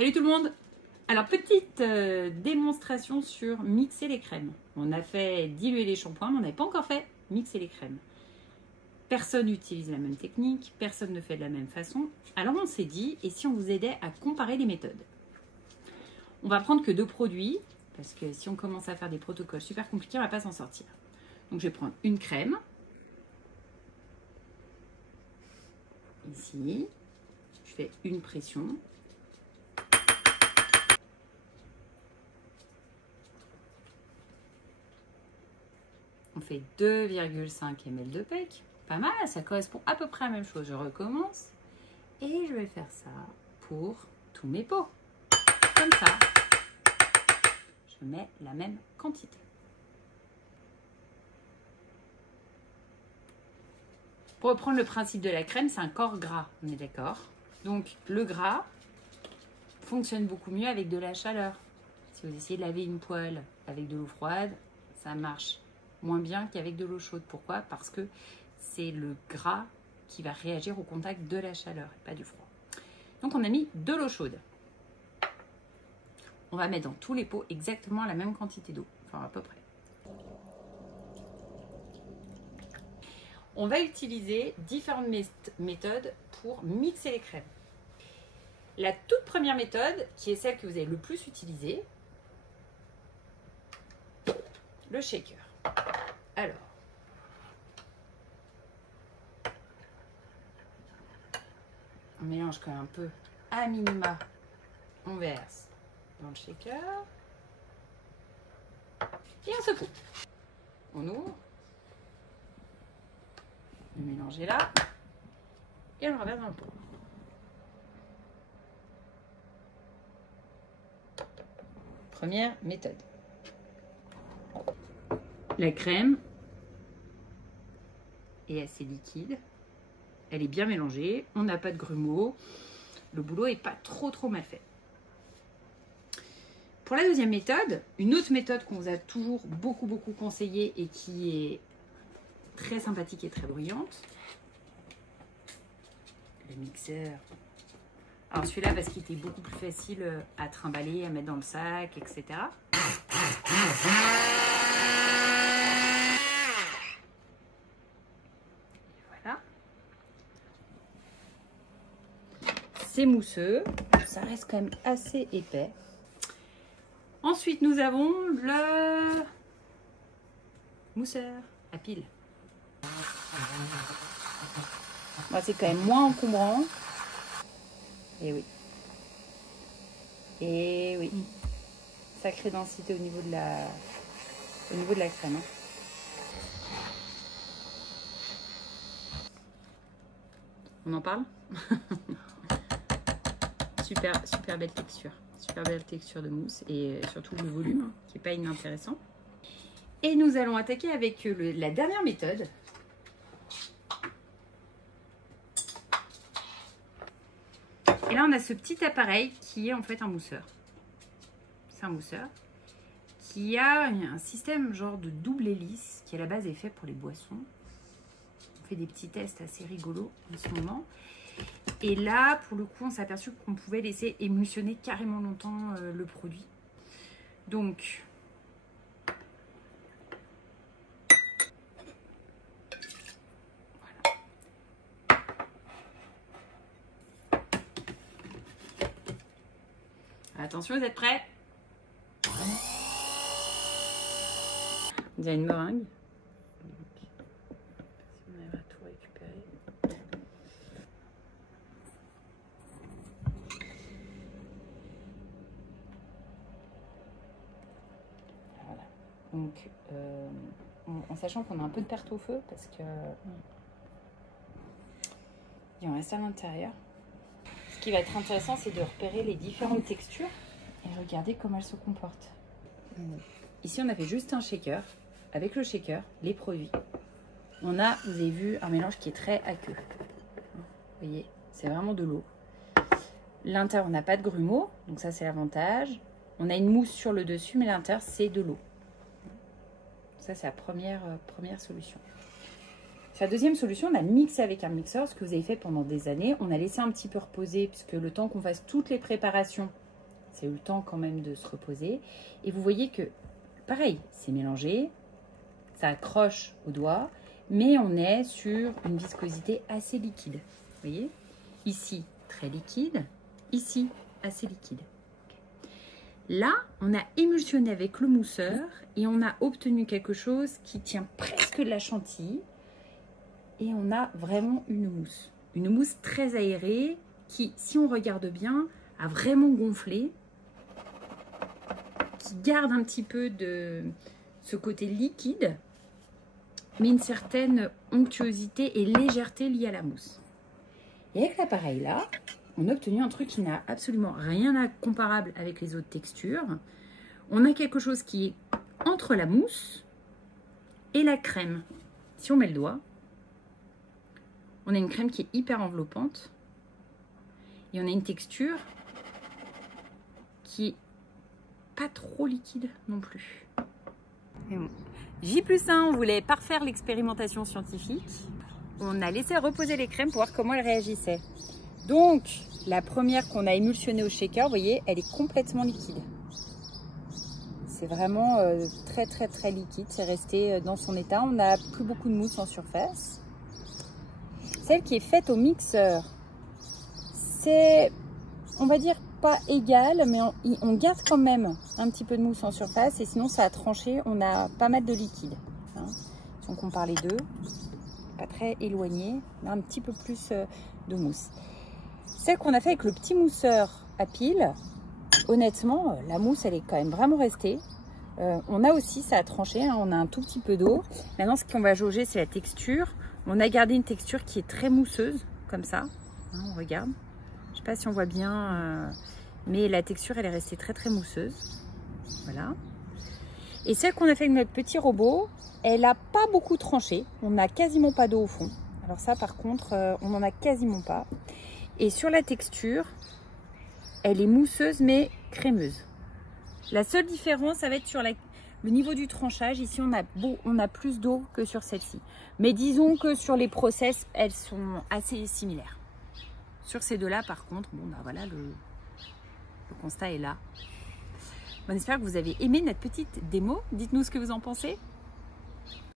Salut tout le monde! Alors petite démonstration sur mixer les crèmes. On a fait diluer les shampoings, mais on n'avait pas encore fait mixer les crèmes. Personne n'utilise la même technique, personne ne fait de la même façon. Alors on s'est dit, et si on vous aidait à comparer les méthodes? On va prendre que 2 produits, parce que si on commence à faire des protocoles super compliqués, on ne va pas s'en sortir. Donc je vais prendre une crème. Ici, je fais une pression. On fait 2,5 ml de PEC. Pas mal, ça correspond à peu près à la même chose. Je recommence. Et je vais faire ça pour tous mes pots. Comme ça. Je mets la même quantité. Pour reprendre le principe de la crème, c'est un corps gras. On est d'accord? Donc le gras fonctionne beaucoup mieux avec de la chaleur. Si vous essayez de laver une poêle avec de l'eau froide, ça marche moins bien qu'avec de l'eau chaude. Pourquoi? Parce que c'est le gras qui va réagir au contact de la chaleur et pas du froid. Donc on a mis de l'eau chaude. On va mettre dans tous les pots exactement la même quantité d'eau, enfin à peu près. On va utiliser différentes méthodes pour mixer les crèmes. La toute première méthode, qui est celle que vous avez le plus utilisée, le shaker. Alors, on mélange quand même un peu à minima. On verse dans le shaker et on secoue. On ouvre, le mélange est là et on le reverse dans le pot. Première méthode. La crème est assez liquide, elle est bien mélangée, on n'a pas de grumeaux, le boulot n'est pas trop mal fait. Pour la deuxième méthode, une autre méthode qu'on vous a toujours beaucoup conseillé et qui est très sympathique et très bruyante, le mixeur. Alors celui-là parce qu'il était beaucoup plus facile à trimballer, à mettre dans le sac, etc. Voilà. C'est mousseux, ça reste quand même assez épais. Ensuite, nous avons le mousseur à pile. Bon, c'est quand même moins encombrant. Et oui. Et oui. Sacrée densité au niveau de la crème. Hein. On en parle? Super belle texture. Super belle texture de mousse et surtout le volume hein, qui n'est pas inintéressant. Et nous allons attaquer avec la dernière méthode. Et là, on a ce petit appareil qui est en fait un mousseur. C'est un mousseur qui a un système genre de double hélice qui à la base est fait pour les boissons. On fait des petits tests assez rigolos en ce moment. Et là, pour le coup, on s'est aperçu qu'on pouvait laisser émulsionner carrément longtemps le produit. Donc, voilà. Attention, vous êtes prêts? Il y a une meringue. Si on arrive à tout récupérer. Voilà. Donc, en sachant qu'on a un peu de perte au feu parce que il en reste à l'intérieur. Ce qui va être intéressant, c'est de repérer les différentes textures et regarder comment elles se comportent. Ici, on a fait juste un shaker. Avec le shaker, les produits, on a, vous avez vu, un mélange qui est très aqueux. Vous voyez, c'est vraiment de l'eau. L'intérieur, on n'a pas de grumeaux, donc ça, c'est l'avantage. On a une mousse sur le dessus, mais l'intérieur, c'est de l'eau. Ça, c'est la première solution. Sa deuxième solution, on a mixé avec un mixeur, ce que vous avez fait pendant des années. On a laissé un petit peu reposer, puisque le temps qu'on fasse toutes les préparations Ça a eu le temps quand même de se reposer. Et vous voyez que, pareil, c'est mélangé, ça accroche au doigt, mais on est sur une viscosité assez liquide. Vous voyez? Ici, très liquide, ici, assez liquide. Là, on a émulsionné avec le mousseur et on a obtenu quelque chose qui tient presque de la chantilly. Et on a vraiment une mousse très aérée qui, si on regarde bien, a vraiment gonflé, qui garde un petit peu de ce côté liquide, mais une certaine onctuosité et légèreté liée à la mousse. Et avec l'appareil là, on a obtenu un truc qui n'a absolument rien à comparable avec les autres textures. On a quelque chose qui est entre la mousse et la crème. Si on met le doigt, on a une crème qui est hyper enveloppante et on a une texture qui est pas trop liquide non plus. J+1, on voulait parfaire l'expérimentation scientifique. On a laissé reposer les crèmes pour voir comment elles réagissaient. Donc, la première qu'on a émulsionnée au shaker, vous voyez, elle est complètement liquide. C'est vraiment très très très liquide, c'est resté dans son état. On n'a plus beaucoup de mousse en surface. Celle qui est faite au mixeur, c'est, on va dire, pas égal, mais on garde quand même un petit peu de mousse en surface et sinon ça a tranché, on a pas mal de liquide. Hein. Si on compare les deux, pas très éloigné, on a un petit peu plus de mousse. Celle qu'on a fait avec le petit mousseur à pile, honnêtement, la mousse elle est quand même vraiment restée. On a aussi, ça a tranché, hein, on a un tout petit peu d'eau. Maintenant ce qu'on va jauger c'est la texture. On a gardé une texture qui est très mousseuse, comme ça. Hein, on regarde. Je ne sais pas si on voit bien, mais la texture, elle est restée très très mousseuse. Voilà. Et celle qu'on a fait avec notre petit robot, elle n'a pas beaucoup tranché. On n'a quasiment pas d'eau au fond. Alors ça, par contre, on n'en a quasiment pas. Et sur la texture, elle est mousseuse mais crémeuse. La seule différence, ça va être sur le niveau du tranchage. Ici, on a plus d'eau que sur celle-ci. Mais disons que sur les process, elles sont assez similaires. Sur ces deux-là, par contre, bon, bah voilà, le constat est là. Bon, j'espère que vous avez aimé notre petite démo. Dites-nous ce que vous en pensez.